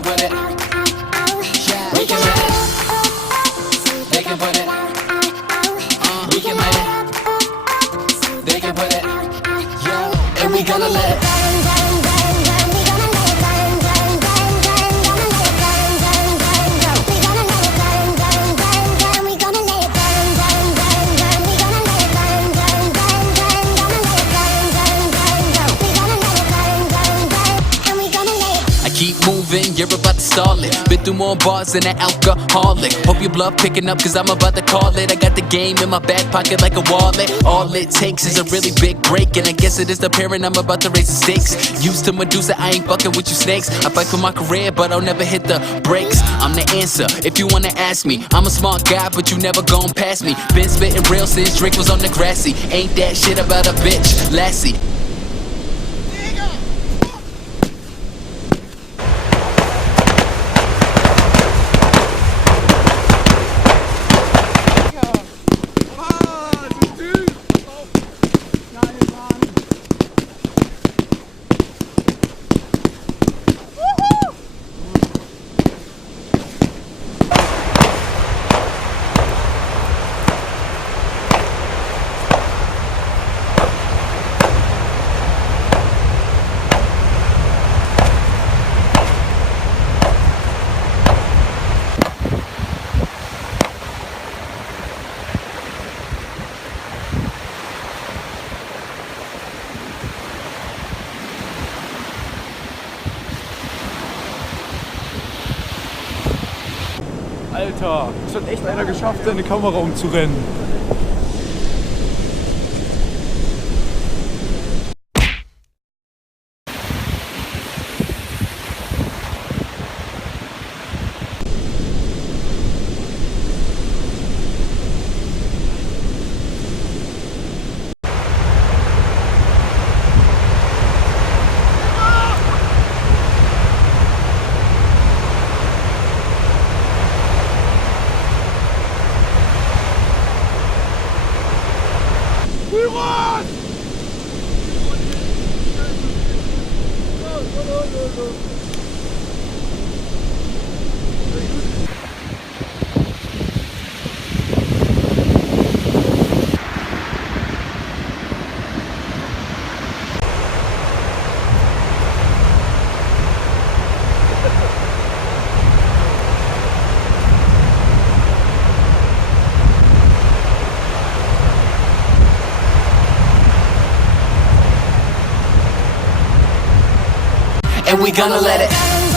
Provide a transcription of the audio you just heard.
can put it. We can let it. They can put it. We can let it. They can put it. Yeah, and we gonna let it. Keep moving, you're about to stall it. Been through more bars than an alcoholic. Hope your bluff picking up, cause I'm about to call it. I got the game in my back pocket like a wallet. All it takes is a really big break, and I guess it is the parent I'm about to raise the stakes. Used to Medusa, I ain't fucking with you snakes. I fight for my career, but I'll never hit the brakes. I'm the answer, if you wanna ask me. I'm a smart guy, but you never gon' pass me. Been spitting real since Drake was on the grassy. Ain't that shit about a bitch, lassie. Alter, es hat echt einer geschafft, seine Kamera umzurennen. Pyro! And we gonna let it.